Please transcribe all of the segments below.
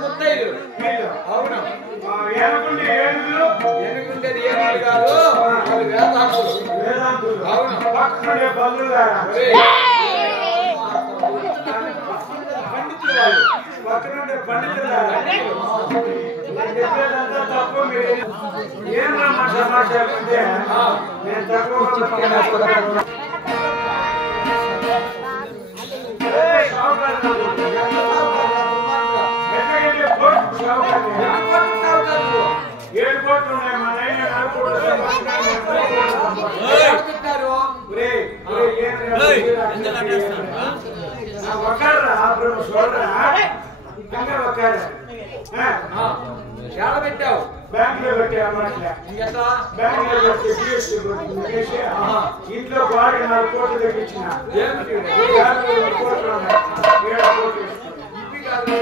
ముత్తైదు అవును ఎనుకుండేది ఏనుగులు కాదు వేదాంతులు అవును పక్కనే బంధువులు పక్కనుండే పండితులు తప్పు ఏం సమాచారం అంటే నేను తక్కువ ఏడు కోట్లు ఉన్నాయి మా నాయన పెట్టావు బ్యాంక్ లో పెట్టావు బ్యాంక్ లో పెట్టి ఇంట్లో వాడి 4 కోట్లు తెప్పించిన 7 కోట్లు ఉన్నాయి 7 కోట్లు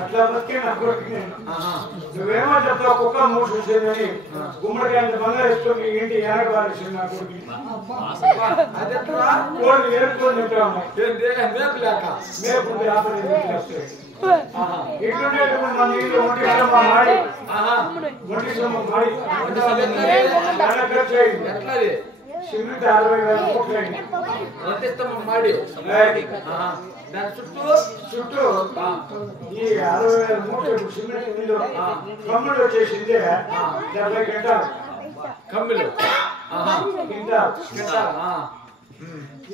అట్లా నువ్వేమో చెప్తావు కుక్క మూడు చూసేదని గుమ్మడికాయ బంగారు వేసుకొని ఇంటి వెనక బారేసింది నా కొడుకు కోళ్ళు ఏరుకొని తింటాము మేపుంటే ఇట్లుండేటప్పుడు మన నీళ్ళు ఒంటి మాడి సిమెంట్ 60,000 కోట్లు మాడి దాని చుట్టూ ఈ 60,000 మూటలు సిమెంట్ నీళ్ళు కమ్ములు వచ్చేసింది 70 గంటలు కమ్ములు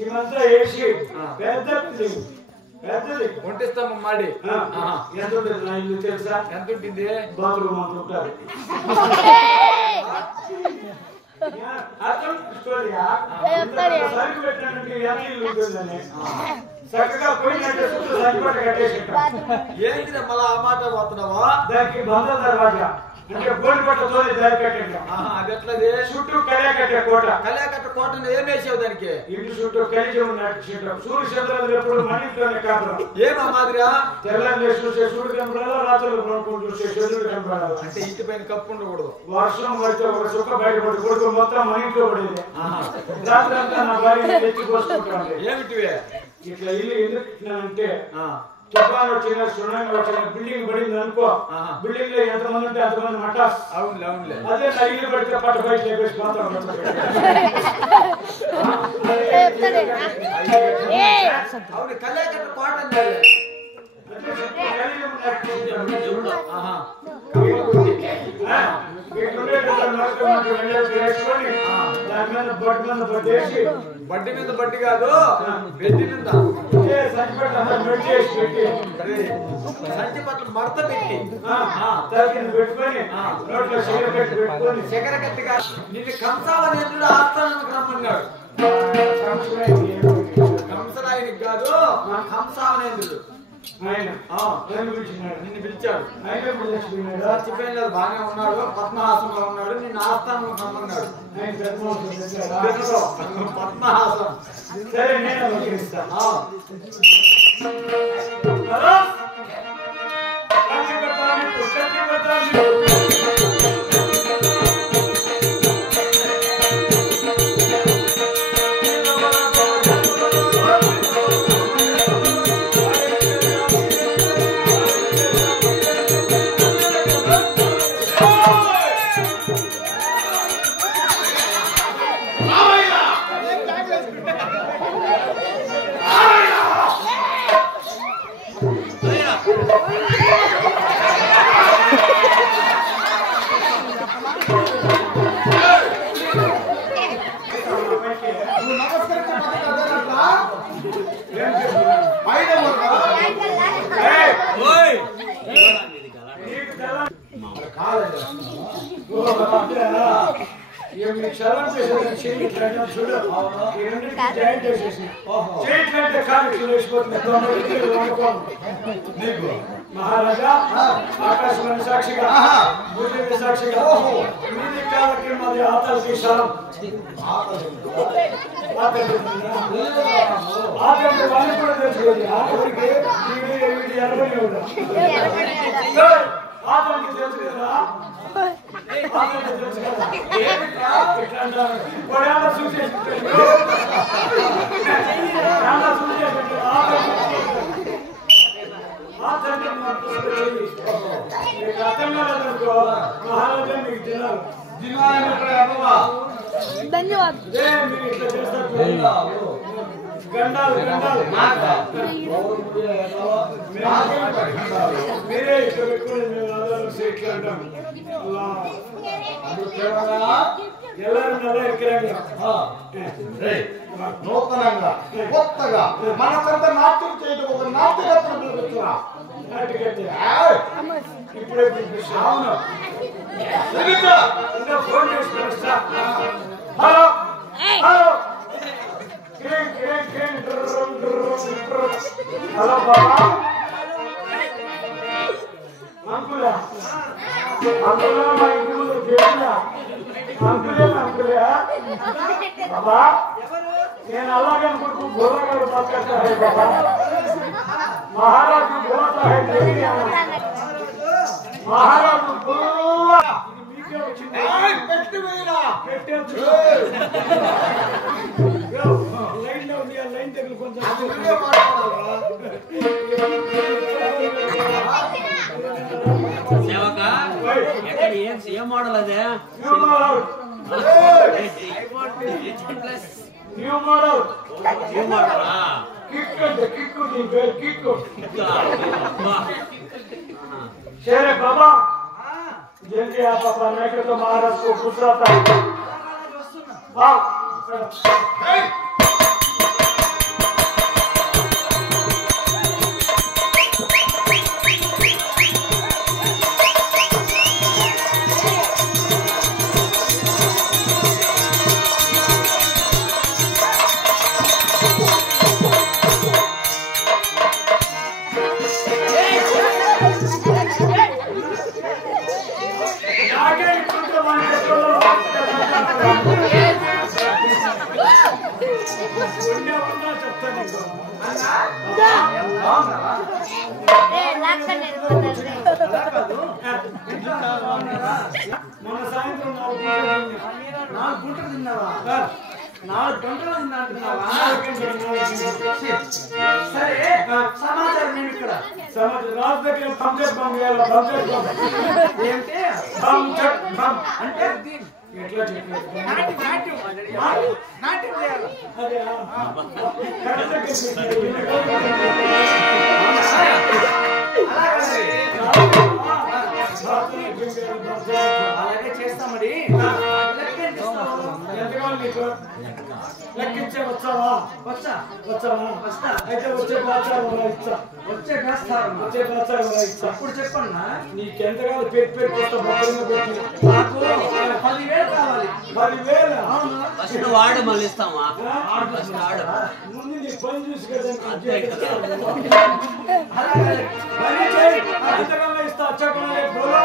ఇవంతా వేసి పెద్ద పెద్దది వంటిస్తాము మాడి ఎంత ఉంటుంది నా ఇల్లు తెలుసా ఎంత ఉంటుంది బాత్రూమ్ అంత ఉంటారు సరుకు పెట్టినట్టు ఎంత ఇల్లు ఉంటుందని చక్కగా పోయినట్టు చుట్టూ సరిపడ కట్టేసి ఏంటి మళ్ళా ఆ మాట పోతున్నావా దానికి బంధ దర్వాజా అంటే బోర్డు పట్టతో దారి కట్టండి అది ఎట్లది చుట్టూ కళ్యాకట్ట కోట ఏం వేసావు దానికి ఇంటి చుట్టూ కలిసి ఉన్నట్టు సూర్య చంద్రులు ఎప్పుడు మనింట్లోనే కాపురం ఏమా మాదిరా తెల్లని చూసే సూర్యుడు కనపడాలా రాత్రులు కొనుక్కొని చూసే చంద్రుడు కనపడాలి అంటే ఇంటి పైన కప్పు ఉండకూడదు వర్షం పడితే ఒక చుక్క బయటపడి కొడుకు మొత్తం మనింట్లో పడేది రాత్రి అంతా నా భార్య ఎత్తి పోసుకుంటాను ఏమిటివే ఇట్లా ఇల్లు ఎందుకంటే తుఫాన్ వచ్చిన సునామీ వచ్చిన బిల్డింగ్ పడింది అనుకో బిల్డింగ్ లో ఎంతమంది ఉంటే అంతమంది మటాస్ అదే నా ఇల్లు పడితే పట్ట బయట లేపేసి బడ్డి మీద బడ్డి కాదు బెడ్డి మీద సంచి పట్ల మడత పెట్టి పెట్టుకొని చక్కెర గట్టిగా నిన్ను కంసావనేంద్రుడు ఆస్థానానికి రమ్మన్నాడు కంసరాయనికి కాదు కంసావనేంద్రుడు నిన్ను పిలిచాడు మర్చిపోయిన బాగానే ఉన్నాడు పద్మహాసంలో ఉన్నాడు నిన్ను ఆస్థానంలో రమ్మన్నాడు పద్మహాసం సరే నేను మహారాజా ఆకాశవాణి సాక్షిగా భూదేవి సాక్షిగా మీది కాబట్టి మాది ఆతలకి శరం ఆతలకి వాళ్ళు కూడా తెలుసుకోండి ఆతలకి ఎనభై ఆతలకి తెలుసు కదా ఆతలకి తెలుసు కదా చూసేసి धन्यवाद నూతనంగా కొత్తగా మనకంత నాట్యం చేయడం ఒక నాట్యకత్వం చూపిస్తున్నా ఇప్పుడే అవును ఫోన్ చేసి హలో హలో హలో బాబా అంకులా అంకులా మా ఇంటి ముందు అంకులే బాబా నేను అలాగే అనుకుంటూ బుర్రగారు పక్కన బాబా మహారాజు మహారాజు మీకే వచ్చింది లైన్ లో ఉంది లైన్ దగ్గర కొంచెం సేవక ఎక్కడ ఏం మోడల్ అదే న్యూ మోడల్ కిక్ किक्कू दी बेल किक्कू शेरे बाबा जल्दी आप बाबा मैं तो महाराज को गुस्सा था वाह మన సాయంత్రం 4 గుంటలు తిన్నావా 4 గంటలు తిన్నావా సరే సమాచారం నేను ఇక్కడ సమాచారం రాజు దగ్గర పంచాయత్ పంపించాలి పంచాయత్ ఏంటి అంటే ఎట్లా చెప్పారు నాటి చేయాలి అదే అలాగే చేస్తా మరి లెక్కించే వచ్చావా వస్తా అయితే వచ్చే బాచారం ఇచ్చా వచ్చే బాచారం ఇచ్చా అప్పుడు చెప్పన్నా నీకెంతగా పెట్టి వస్తా భద్రంగా పెట్టి నాకు 10,000 కావాలి 10,000 అవును ఫస్ట్ వాడు మళ్ళీ ఇస్తామా ముందు నీ పని చూసి కదా ఎంతకన్నా ఇస్తా వచ్చాకన్నా బోలో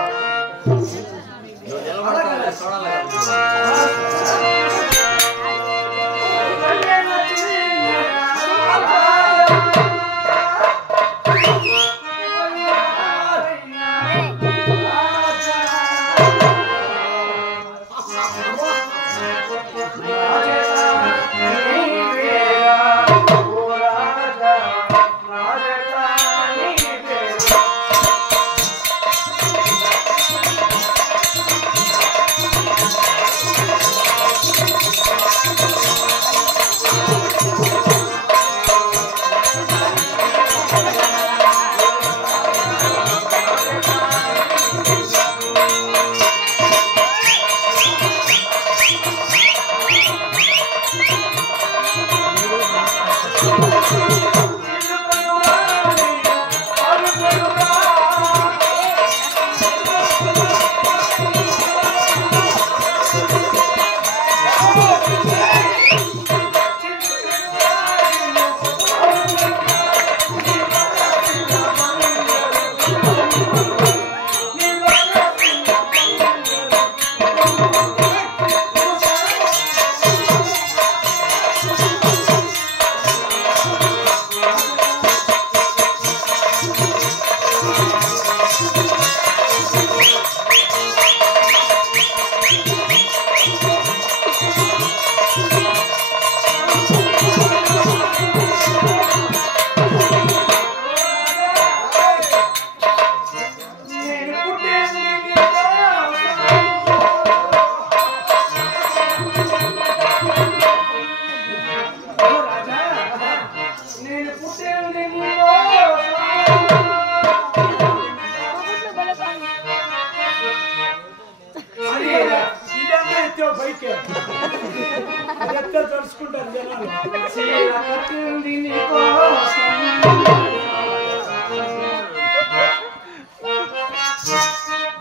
చీర కట్టింది నీకోసం.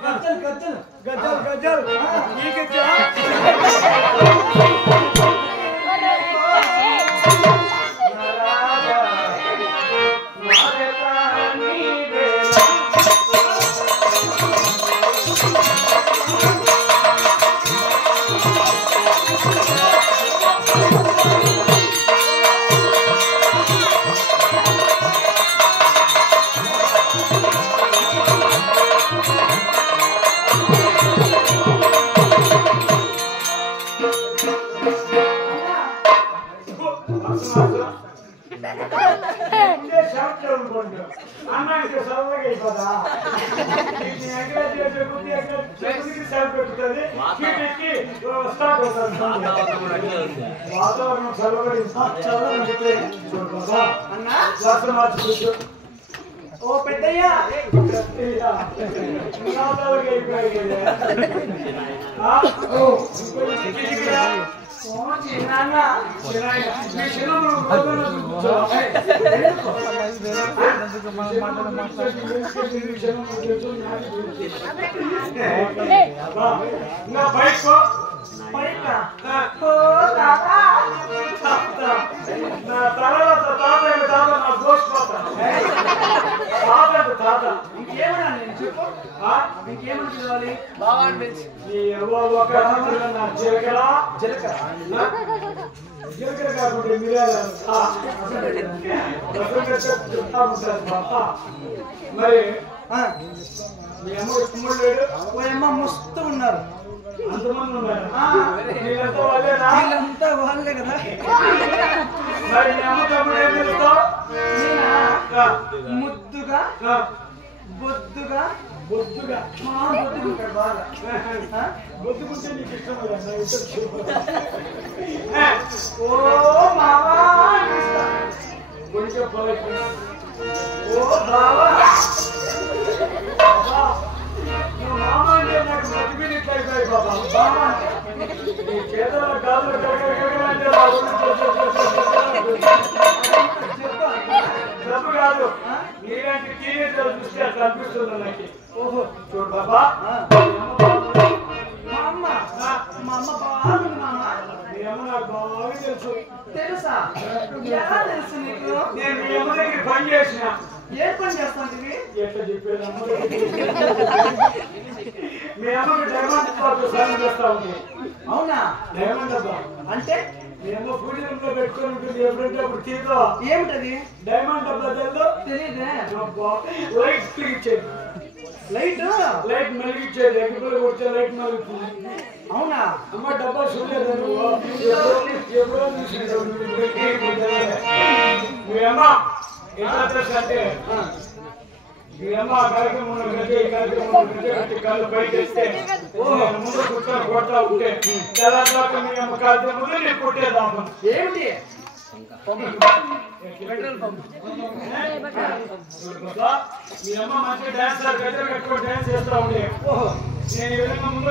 గజ్జల్ గజ్జల్ గజల్ గజల్ ఈ గజల్ అన్నానికి సరదాగా అయిపోదా సెల్ఫ్ పెట్టుతుంది స్టార్ట్ అవుతుంది వాతావరణం చల్లబడి అన్నా వర్షం మార్చుకోవచ్చు ఓ పెద్దయ్యా ఓ చిన్నాన్న పైక ఓ తాత నా తర్వాత తాత నా దోషిపోతాను తాత ఇంకేమన్నా నేను చెప్పు ఇంకేమని పిలవాలి జీలకర్ర కాకుండా మిరియాలు మరి మీ అమ్మ కుమ్ముడు లేడు ఓ అమ్మ మస్తు ఉన్నారు. అంతమంది ఉన్నారు వీళ్ళంతా వాళ్ళేనా వీళ్ళంతా వాళ్ళే కదా. మరి మీ అమ్మ తమ్ముడు ఏం చేస్తావు నేనా ముద్దుగా బొద్దుగా బొద్దుగా బొద్దుకుంటాడు బాగా. బొద్దుకుంటే నీకు ఇష్టం ఓ మావా కొంచెం పొలకి ఓ బావా మామ అంటే నాకు మతిమీరిట్లు అయిపోయి బాబా బాబా నీ చేతుల గాజులు కడగలంటే డబ్బు కాదు నీలాంటి టీనేజర్ చూస్తే అట్లా అనిపిస్తుంది నాకు. ఓహో చూడు బాబా మా అమ్మ బాగుంది మామ. మీ అమ్మ నాకు బాగా తెలుసు. తెలుసా ఎలా తెలుసు నీకు? నేను మీ అమ్మ దగ్గర పని చేసిన ఏ పని చేస్తాంటివి? ఎట్లా చెప్పేది అమ్మ మీ అమ్మకి డైమండ్ పాటు సాయం చేస్తా ఉంది. అవునా? డైమండ్ అబ్బా అంటే మీ అమ్మ పూజ రూమ్లో పెట్టుకొని ఉంటుంది ఎప్పుడంటే అప్పుడు తీరుతో ఏమిటది? డైమండ్ డబ్బా తెలుదు తెలీదే. లైట్ ఇచ్చేది లైట్ లైట్ మెలిగిచ్చేది ఎగ్గులు కొడితే లైట్ మెలుగుతుంది. అవునా? అమ్మ డబ్బా చూడలేదు నువ్వు ఎప్పుడో చూసినావు మీ అమ్మ ఎట్లా తెలుసు అంటే మీ అమ్మ కార్యక్రమంలో గడ్డ ఈ కార్యక్రమంలో గడ్డ కాళ్ళు బయట వేస్తే ముందు కూర్చొని కొడతా ఉంటే తెల్లదాకా మీ అమ్మ కాల్చే ముందు నేను కొట్టేదాము. ఏమిటి? పెట్రోల్ పంప్ మీ అమ్మ మంచిగా డాన్స్ గడ్డ కట్టుకొని డాన్స్ చేస్తా ఉండే. నేను ఈ విధంగా ముందు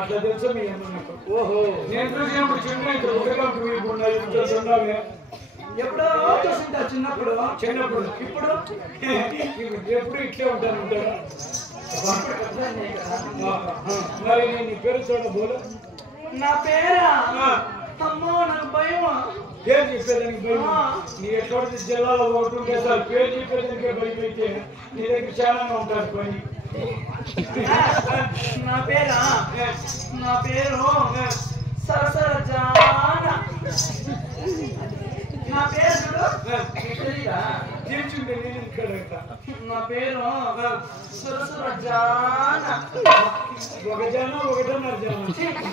అట్లా తెలుసు మీ అమ్మ నాకు. ఓహో నేను చూసినప్పుడు చిన్న ఉండాలి ఎప్పుడో చూసింటా చిన్నప్పుడు. చిన్నప్పుడు ఇప్పుడు ఎప్పుడు ఇట్లే ఉంటాను ఉంటారా? మరి నేను నీ పేరు చూడబోలు నా పేరా? అమ్మో నాకు భయమా. పేరు చెప్పేదానికి భయం. నీ ఎక్కడ జిల్లాలో ఒకటి ఉంటే సార్ పేరు చెప్పేదానికే భయం అయితే నీ దగ్గర చాలా ఉంటారు పని. నా పేరా? నా పేరు సరసర జాన. నా పేరు తీర్చుంటే నేను ఇక్కడ నా పేరు సురసుర జాన. ఒక జనం ఒకటన్నర జనం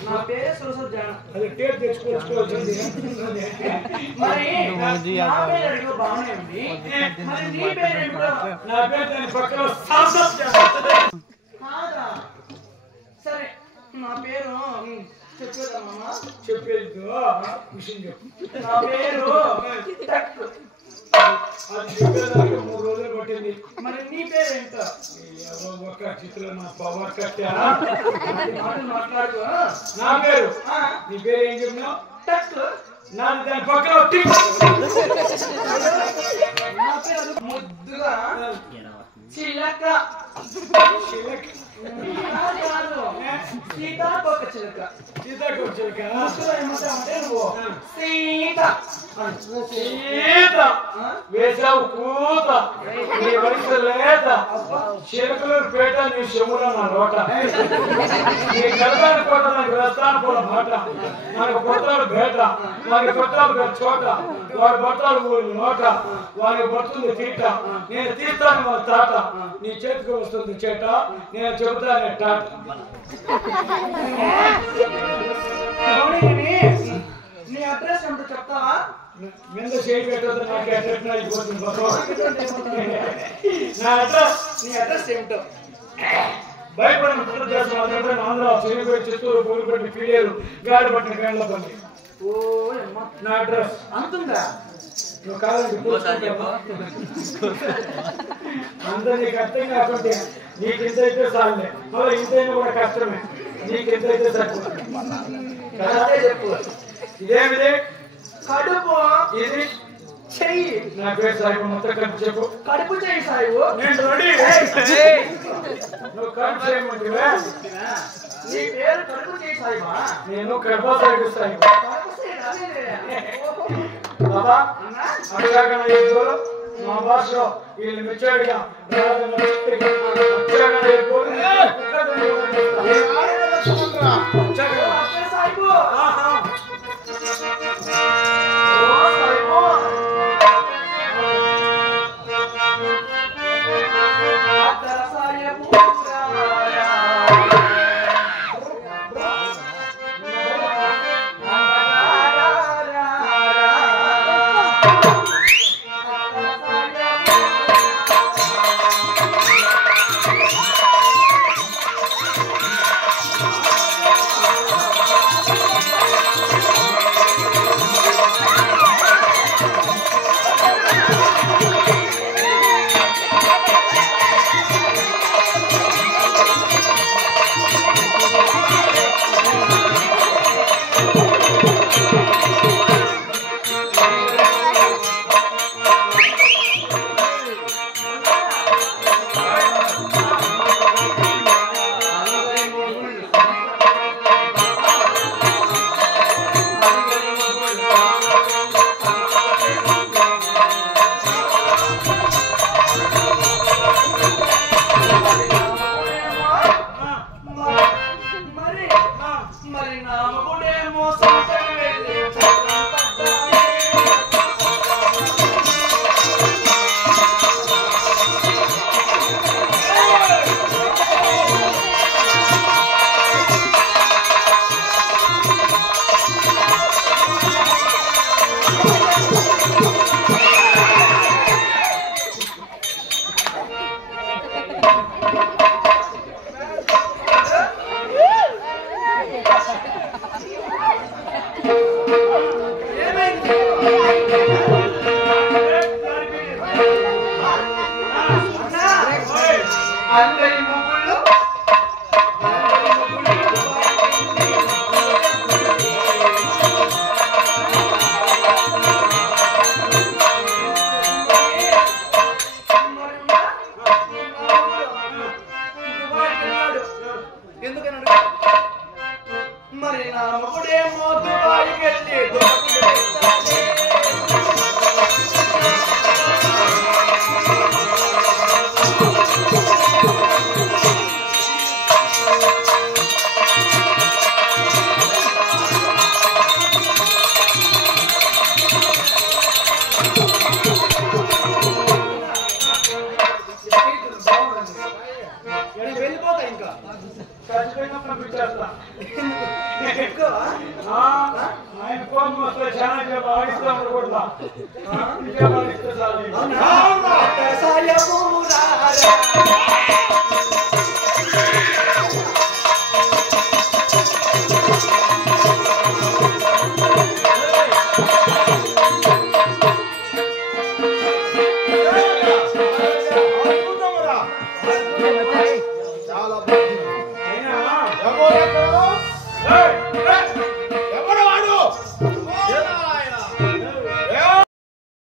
నా పేరు సురసుర జాన. అదే టేప్ తెచ్చుకోవచ్చుకోవచ్చు. మరి నా పేరు అడిగో బాగానే ఉంది. మరి నీ పేరు ఏమిటో? నా పేరు దాని పక్కన కాదా? సరే నా పేరు చెప్పేదమ్మా. చెప్పేది విషయం చెప్పు. నా పేరు టక్. అది చెప్పేదానికి 3 రోజులు పట్టింది. మరి నీ పేరేంటో ఒక్క చిత్రం నా పవర్ కట్టా మాటలు మాట్లాడుకో. నా పేరు నీ పేరు ఏం చెప్పినావు? టక్. నాకు దాని పక్కన టిక్. నా పేరు ముద్దుగా చిలక. కాదు, సీతాకోక చిలక. సీతాకోక చిలక. ముద్దుగా ఏమంటావంటే నువ్వు సీత. సీత వేసావు కూత నీ వయసు లేత చిలకలు పేట నీ చెముల నా నోట నీ గర్భాన్ని కోట నాకు రస్తాను పూల మాట నాకు కొట్టాడు బేట వారి కొట్టాడు చోట వారి బట్టాలు ఊరి నోట వారికి పడుతుంది తీట నేను తీస్తాను మా తాట నీ చేతికి వస్తుంది చేట నేను చెబుతాను టాట. నీ అడ్రస్ ఏమిటో చెప్తావా? మీద చేయి పెట్టదు నాకు అడ్రస్ అయిపోతుంది నా అడ్రస్. నీ అడ్రస్ ఏమిటో? భయపడిన పుట్ట చేస్తాం అక్కడ ఆంధ్ర చిన్నపేట చిత్తూరు పూలిపట్టి పీడేరు గాడిపట్టిన గండ్లపల్లి. ఓ అమ్మ, నా అడ్రస్ అంతుందా? నువ్వు కావాలంటే అందరూ నీకు అర్థం కాకుంటే నీకు ఇంత అయితే చాలులే మళ్ళీ ఇంతైనా కూడా కష్టమే నీకు ఎంత అయితే సరిపోతుంది అదే చెప్పు. ఇదేమిది? కడుపు ఇది చెయ్యి. నా పేరు సాయిబు మొత్తం కలిపి చెప్పు. కడుపు చెయ్యి సాయిబు. నేను రెడీ. నువ్వు కలిపి చేయమంటివే. నీ పేరు కడుపు చెయ్యి సాయిబా? నేను కడప సాయిబు సాయిబు. కడుపు చెయ్యి అదేలే. బాబా అన్నా అడగాక మా భాషలో వీళ్ళు మెచ్చాడుగా సాయిబు. ఆయన ఫోన్ వస్తే చాలా చెప్పి ఆడిస్తాం కూడా ఎక్కడో